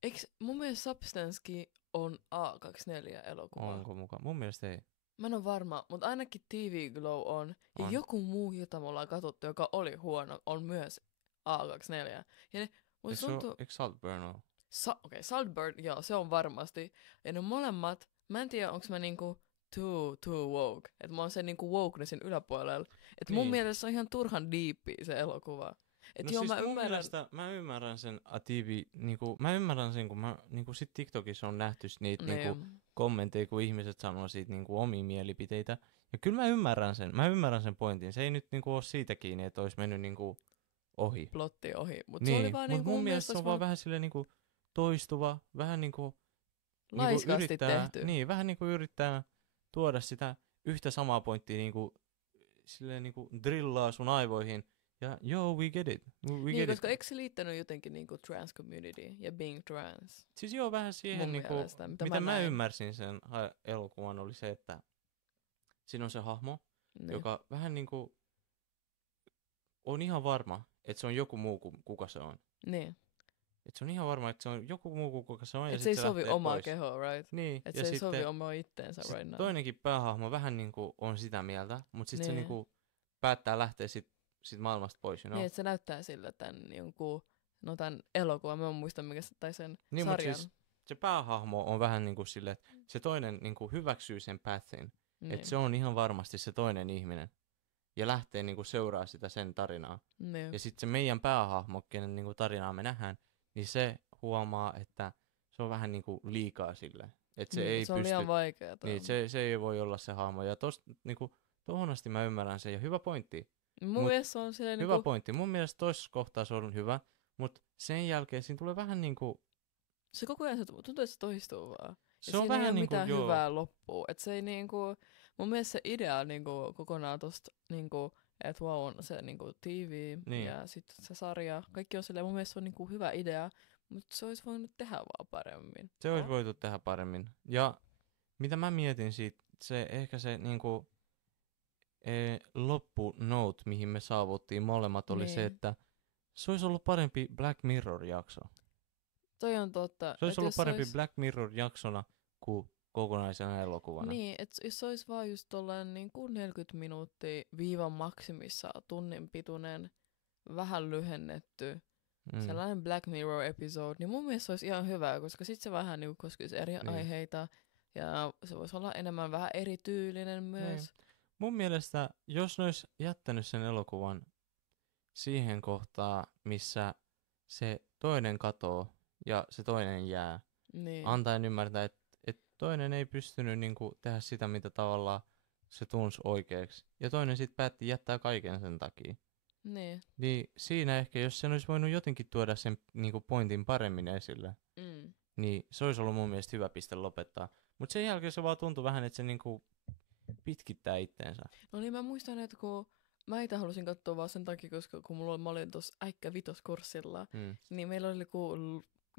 Eiks mun mielestä Substancekin on A24-elokuva? Onko mukaan? Mun mielestä ei. Mä en ole varma, mutta ainakin TV Glow on. Ja On. joku muu, jota me ollaan katsottu, joka oli huono, on myös A24. Ja ne, musta tuntuu... Eikö Saltburn ole? Saltburn, joo, se on varmasti. Ja ne molemmat, mä en tiedä, onko mä niinku too woke. Että mä oon sen niinku wokenessin yläpuolella. Että mun Niin. mielestä se on ihan turhan diippiä se elokuva. Että joo, siis mä mun ymmärrän. mielestä mä ymmärrän sen niinku, mä ymmärrän sen, kun mä niinku sit TikTokissa on nähty niitä niinku kommentteja, kun ihmiset sanoo siitä niinku omia mielipiteitä. Ja kyllä mä ymmärrän sen pointin. Se ei nyt niinku oo siitä kiinni, että olisi mennyt niinku ohi. Plotti ohi. Mut Niin, se oli vaan mut niinku mun mielestä se on vaan olisi vähän silleen niinku toistuva, vähän niinku laiskasti yrittää, tehty. niin, vähän niinku yrittää tuoda sitä yhtä samaa pointtia niinku silleen niinku drillaa sun aivoihin. Ja joo, we get it. We Niin, get koska it. eikö se liittänyt jotenkin niinku trans community ja being trans? Siis joo, vähän siihen Mun niinku, mielestä, mitä mitä mä mä näin. ymmärsin sen elokuvan oli se, että siinä on se hahmo, Niin. joka vähän niinku on ihan varma, että se on joku muu kuin kuka se on. Niin. Että se on ihan varma, että se on joku muu kuin kuka se on. Että Ja se ei sit sovi lähtee omaa pois. kehoa, right? Niin, Että ja se ei sovi sitten omaa itteensä sit right now. toinenkin päähahmo vähän niinku on sitä mieltä, mutta sitten se Niin. niinku päättää lähteä sit maailmasta pois, you know? Niin, että se näyttää sillä tämän jonkun, no tämän elokuvan, mä en muista mikä se, tai sen Niin, mutta sarjan. siis se päähahmo on vähän niinku silleen, että se toinen niinku hyväksyy sen pathin, Niin. että se on ihan varmasti se toinen ihminen. Ja lähtee niinku seuraa sitä sen tarinaa. Niin. Ja sitten se meidän päähahmo, kenen niinku tarinaa me nähdään, niin se huomaa, että se on vähän niinku liikaa sille. Että se niin, ei se on pysty, liian vaikeaa. niin se ei voi olla se hahmo. Ja niinku, tohon asti mä ymmärrän sen, ja hyvä pointti. Mun mielestä se on silleen Hyvä niinku, pointti. Mun mielestä toisessa kohtaa se on hyvä, mutta sen jälkeen siinä tulee vähän niinku, se koko ajan se tuntuu, että se toistuu vaan. se ja on siinä ei vähän ole niinku, mitään joo. hyvää loppua. Et se ei niinku, mun mielestä se idea niinku kokonaan tosta niinku, että wow on se niinku TV Niin. ja sitten se sarja. Kaikki on silleen, mun mielestä se on niinku hyvä idea, mutta se olisi voinut tehdä vaan paremmin. Se olisi voitu tehdä paremmin. Ja mitä mä mietin siitä, ehkä se niinku, loppunote, mihin me saavuttiin molemmat, oli se, Niin. että se olisi ollut parempi Black Mirror-jakso. Toi on totta. Se olisi et ollut jos parempi ois- Black Mirror-jaksona kuin kokonaisena elokuvana. Niin, että jos se olisi vaan just tollainen niin kuin 40 minuuttia viivan maksimissa tunnin pituinen, vähän lyhennetty, sellainen Black Mirror episode, niin mun mielestä se olisi ihan hyvä, koska sit se vähän niin koskisi eri Niin. aiheita ja se voisi olla enemmän vähän erityylinen myös. Mun mielestä, jos ne olisi jättänyt sen elokuvan siihen kohtaan, missä se toinen katoo ja se toinen jää, Niin. antaen ymmärtää, että toinen ei pystynyt niinku tehdä sitä, mitä tavallaan se tunsi oikeaksi. Ja toinen sitten päätti jättää kaiken sen takia. Niin. Niin siinä ehkä, jos sen olisi voinut jotenkin tuoda sen niinku pointin paremmin esille, niin se olisi ollut mun mielestä hyvä piste lopettaa. Mutta sen jälkeen se vaan tuntui vähän, että se niinku pitkittää itteensä. No niin, mä muistan, että kun mä itse halusin katsoa vaan sen takia, koska kun mä olin tuossa äikkä vitoskurssilla, niin meillä oli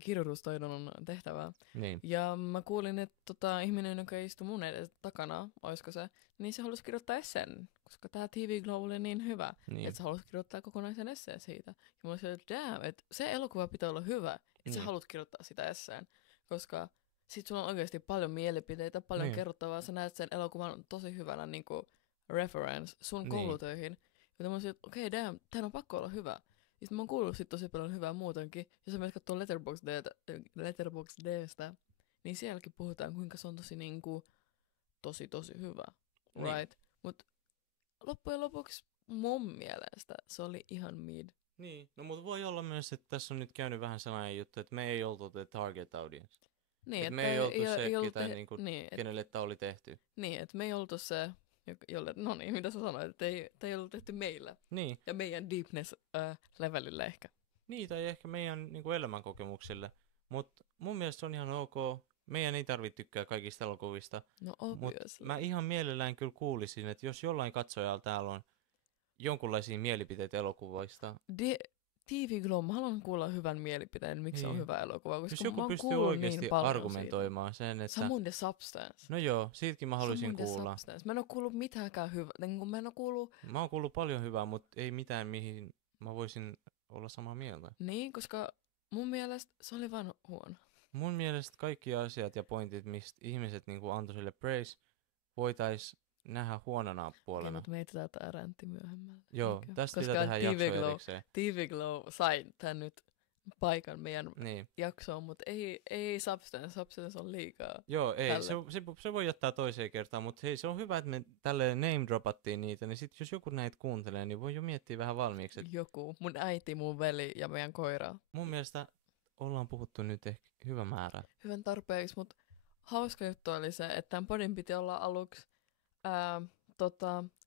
kirjoitustaidon tehtävää. Niin. Ja mä kuulin, että ihminen, joka istui mun takana, olisiko se, niin se halusi kirjoittaa esseen, koska tää TV Glow oli niin hyvä, Niin. että sä halusit kirjoittaa kokonaisen esseen siitä. Ja mä olisin, että damn, että se elokuva pitää olla hyvä, että sä Niin. haluat kirjoittaa sitä esseen, koska sit sulla on oikeasti paljon mielipiteitä, paljon Niin. kerrottavaa, sä näet sen elokuvan tosi hyvänä niinku reference sun Niin. koulutöihin. Joten mä olisin, että okei, damn, tän on pakko olla hyvä. Ja sit mä oon kuullut sit tosi paljon hyvää muutenkin. Jos sä menet kattoo Letterboxdstä, niin sielläkin puhutaan, kuinka se on tosi niinku, tosi hyvä. Niin. Right? Mut loppujen lopuksi mun mielestä se oli ihan mid. Niin, no mutta voi olla myös, että tässä on nyt käynyt vähän sellainen juttu, että me ei oltu the target audience. Niin, Et me ei oltu se, ketä niinku, niin, kenelle tämä oli tehty. niin, että me ei oltu se, jolle, no niin, mitä sä sanoit, että ei ollut tehty meillä. Niin. Ja meidän deepness-levelillä ehkä. Niin, tai ehkä meidän niinku elämänkokemuksille. Mutta mun mielestä se on ihan ok. Meidän ei tarvitse tykkää kaikista elokuvista. No Mutta obviously. mä ihan mielellään kyllä kuulisin, että jos jollain katsojalla täällä on jonkunlaisia mielipiteitä elokuvista. TV Glow, mä haluan kuulla hyvän mielipiteen, miksi se on Niin. hyvä elokuva, koska Jos mä joku oon pystyy kuullut oikeasti niin paljon argumentoimaan sen, siitä. että... Samoin The Substance. No joo, siitäkin mä haluaisin Samoin The kuulla. Substance. Mä en oo kuullut mitäänkään hyvää. Mä en oo kuullut... Mä oon kuullut paljon hyvää, mutta ei mitään, mihin mä voisin olla samaa mieltä. Niin, koska mun mielestä se oli vaan huono. Mun mielestä kaikki asiat ja pointit, mistä ihmiset niinku antoi sille praise, voitais nähdä huonona puolena. Mutta me ei tätä räntti myöhemmällä. Joo, Eikö? tästä Koska pitää tehdä TV jakso Glow, erikseen. TV Glow sai tän nyt paikan meidän Niin. jaksoon, mutta ei substance on liikaa. Joo, ei, tälle. se voi jättää toiseen kertaan, mutta hei, se on hyvä, että me tälleen name dropattiin niitä, niin sit jos joku näitä kuuntelee, niin voi jo miettiä vähän valmiiksi. Joku, mun äiti, mun veli ja meidän koira. Mun mielestä ollaan puhuttu nyt ehkä hyvä määrä. Hyvän tarpeeksi, mutta hauska juttu oli se, että tämän podin piti olla aluksi,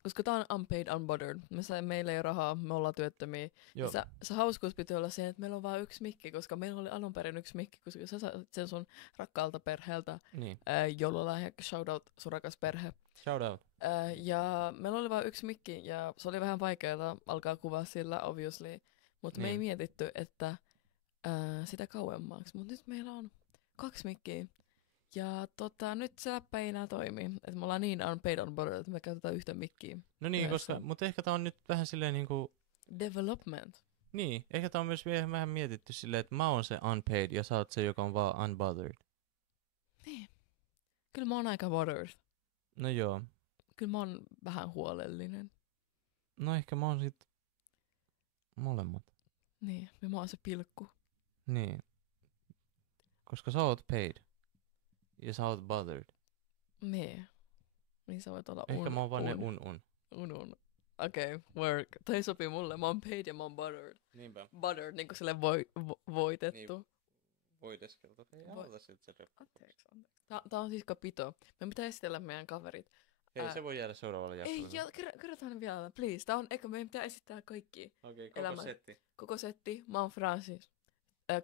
koska tää on unpaid, unbothered. Meillä ei ole rahaa, me ollaan työttömiä. Joo, Ja se hauskuus piti olla se, että meillä on vain yksi mikki, koska meillä oli alun perin yksi mikki, koska sä sait sen sun rakkaalta perheeltä niin. joululahja, shoutout sun rakas perhe. Shout out. Ja meillä oli vain yksi mikki, ja se oli vähän vaikeaa alkaa kuvaa sillä, obviously. Mutta me ei Niin. mietitty, että sitä kauemmaksi. Mutta nyt meillä on 2 mikkiä. Ja nyt se läppä ei enää toimi. Et me ollaan niin unpaid on board, että me käytetään yhtä mikkiä. No niin, yhdessä. mutta ehkä tää on nyt vähän silleen niinku, Development. niin, ehkä tää on myös vielä vähän mietitty silleen, että mä oon se unpaid ja sä oot se, joka on vaan unbothered. Niin. Kyllä mä oon aika bothered. No joo, Kyllä mä oon vähän huolellinen. no ehkä mä oon sit molemmat. Niin, ja mä oon se pilkku. Niin. Koska sä oot paid. Ja sä oot bothered. Niin. Niin sä voit olla Ehkä mä oon vaan ne un. Unun. Okei, work. Toi sopii mulle. Mä oon paid ja mä oon bothered. Niinpä. Bothered, niinku sille voitettu. Niin. Voideskelta. Ei aloita siltä se reppu. Anteeksi. Tää on siis kapito. Me pitää esitellä meidän kaverit. Hei, se voi jäädä seuraavalle Ei, jaksolle. kerrotaan vielä, please. Tää on, eikö meidän pitää esittää kaikki. Okei, koko elämän. setti. Koko setti. Mä oon Francis.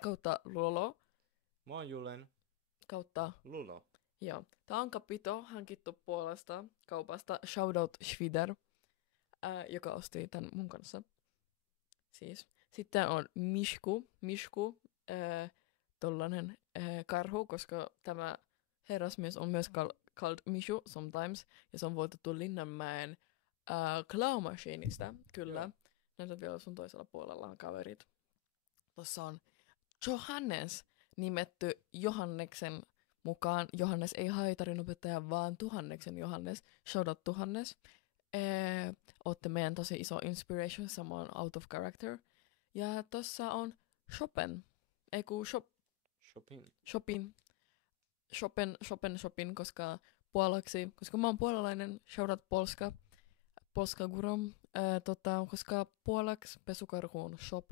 Kautta Lolo. Mä oon Julen. Kautta. Lulo. Joo. Tää on kapito hankittu Puolasta kaupasta. Shoutout Schwider, joka osti tän mun kanssa. Siis. Sitten on Mishku, tollanen karhu, koska tämä herrasmies on myös called Mishu sometimes, ja se on voitettu Linnanmäen Claw Machineista, kyllä. Joo. Näytät vielä sun toisella puolella on kaverit. Tuossa on Johannes, nimetty Johanneksen mukaan. Johannes ei haitarin opettaja, vaan Tuhanneksen Johannes. Shoutout Tuhannes. Ootte meidän tosi iso inspiration, samoin out of character. Ja tossa on Chopin. Chopin, koska puolaksi, koska mä oon puolalainen, shoutout Polska Gurom, koska puolaksi pesukarhu on shop,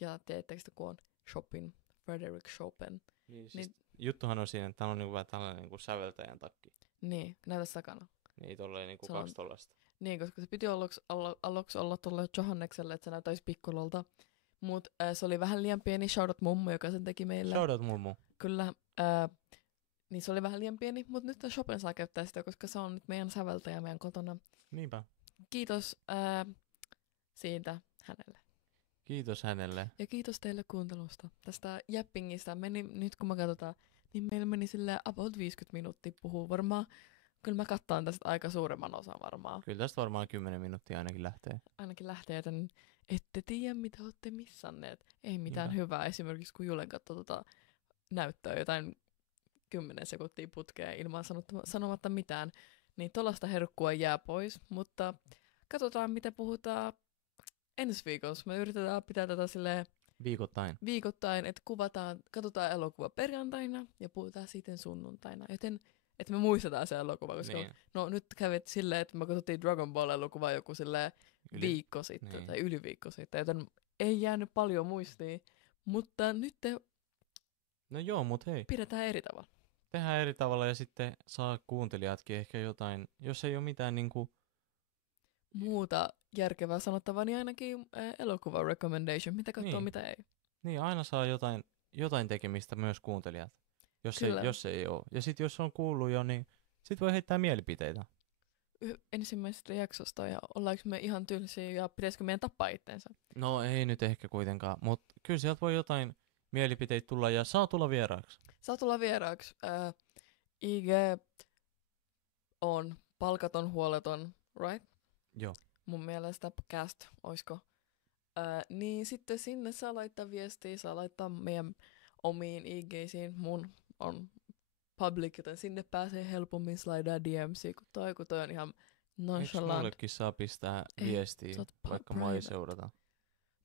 ja tiedättekö kun on Chopin, Frederick Chopin. Niin, siis juttuhan on siinä, että täällä on niinku vähän tällainen niinku säveltäjän takki. Niin, näytä takana. Niin tolleen niinku Se on- 2 tollasta. Niin, koska se piti aluksi olla tuolle Johannekselle, että se näyttäisi pikkulolta. Mut se oli vähän liian pieni, shoutout mummo, joka sen teki meille. Shout out mummu. Kyllä, niin se oli vähän liian pieni, mutta nyt Chopin saa käyttää sitä, koska se on nyt meidän säveltäjä meidän kotona. Niinpä. Kiitos siitä hänelle. Kiitos hänelle. Ja kiitos teille kuuntelusta. Tästä jäppingistä nyt kun me katsotaan, niin meillä meni silleen about 50 minuuttia puhuu varmaan. Kyllä mä kattaan tästä aika suuremman osan varmaan. Kyllä tästä varmaan 10 minuuttia ainakin lähtee. Ainakin lähtee, joten ette tiedä mitä olette missanneet. Ei mitään Niinpä. hyvää. Esimerkiksi kun Julen katsoo näyttöä jotain 10 sekuntia putkeen ilman sanomatta mitään, niin tuollaista herkkua jää pois. Mutta katsotaan mitä puhutaan ensi viikossa. Me yritetään pitää tätä silleen viikoittain, että katsotaan elokuva perjantaina ja puhutaan sitten sunnuntaina. Joten, että me muistetaan se elokuva, koska Niin. no nyt kävit silleen, että me katsottiin Dragon Ball-elokuvaa joku silleen viikko sitten niin. tai yli viikko sitten, joten ei jäänyt paljon muistiin, mutta nyt No joo, mut hei. pidetään eri tavalla. Tehdään eri tavalla ja sitten saa kuuntelijatkin ehkä jotain, jos ei ole mitään niinku, Muuta järkevää sanottavaa, niin ainakin elokuva recommendation, mitä katsoo, Niin. mitä ei. niin aina saa jotain tekemistä myös kuuntelijat, Kyllä. jos ei ole. Ja sitten jos on kuullut jo, niin sit voi heittää mielipiteitä. Ensimmäisestä jaksosta ja ollaanko me ihan tylsiä ja pitäisikö meidän tappaa itsensä? No ei nyt ehkä kuitenkaan, mutta kyllä sieltä voi jotain mielipiteitä tulla ja saa tulla vieraaksi. Saa tulla vieraaksi. IG on palkaton, huoleton, right? Joo. Mun mielestä cast, oisko? Niin sitten sinne saa laittaa viestiä, saa laittaa meidän omiin IG:siin. Mun on public, joten sinne pääsee helpommin slidaa DM:siin, kun toi on ihan Eikö nonchalant. mullekin saa pistää Ei, viestiä, sä oot vaikka mua ei private. seurata?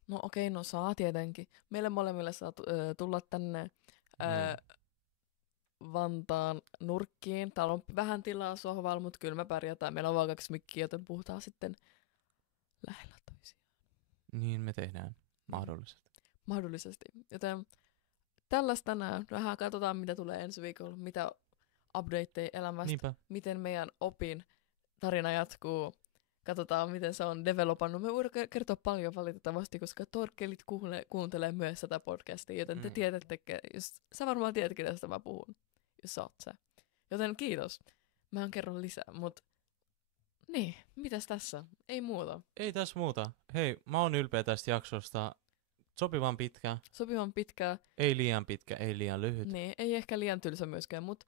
No okei, no saa tietenkin. Meille molemmille saa tulla tänne Niin. Vantaan nurkkiin. Täällä on vähän tilaa sohvalla, mutta kyllä me pärjätään. Meillä on vaan 2 mikkiä, joten puhutaan sitten lähellä toisiaan. Niin me tehdään. Mahdollisesti. Mahdollisesti. Joten tällaista tänään. Vähän katsotaan, mitä tulee ensi viikolla, mitä updateja elämästä, Niinpä. miten meidän opin tarina jatkuu. Katsotaan, miten se on developannut. Me voidaan kertoa paljon valitettavasti, koska torkkelit kuuntelee myös tätä podcastia, joten te tiedätte, jos sä varmaan tiedät, kenestä mä puhun, jos sä oot se. Joten kiitos. Mä kerron lisää, mut niin, mitäs tässä? Ei muuta. Ei tässä muuta. Hei, mä oon ylpeä tästä jaksosta. Sopivan pitkä, Sopivan pitkää. ei liian pitkä, ei liian lyhyt. Niin, ei ehkä liian tylsä myöskään, mut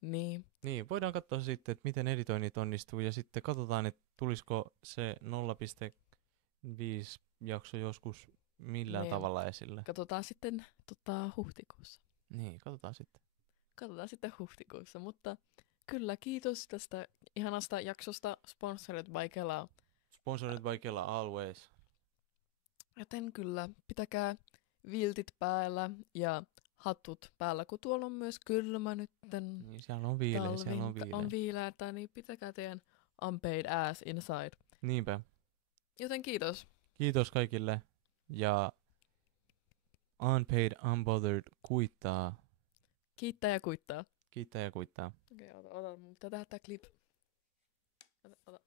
niin. Niin, voidaan katsoa sitten, että miten editoinnit onnistuu ja sitten katsotaan, että tulisiko se 0,5 jakso joskus millään Niin. tavalla esille. Katsotaan sitten huhtikuussa. Niin, katsotaan sitten. Katsotaan sitten huhtikuussa, mutta kyllä kiitos tästä ihanasta jaksosta Sponsored by Kela. Sponsored by Kela always. Joten kyllä, pitäkää viltit päällä ja hattut päällä, kun tuolla on myös kylmä nytten. Niin, siellä on viileä, siellä on viileä. On viileää, niin pitäkää teidän unpaid ass inside. Niinpä. Joten kiitos. Kiitos kaikille ja unpaid, unbothered kuittaa. Kiittää ja kuittaa. Kiittää ja kuittaa. Okei, ota, mun pitää tehdä tää clip. Ota.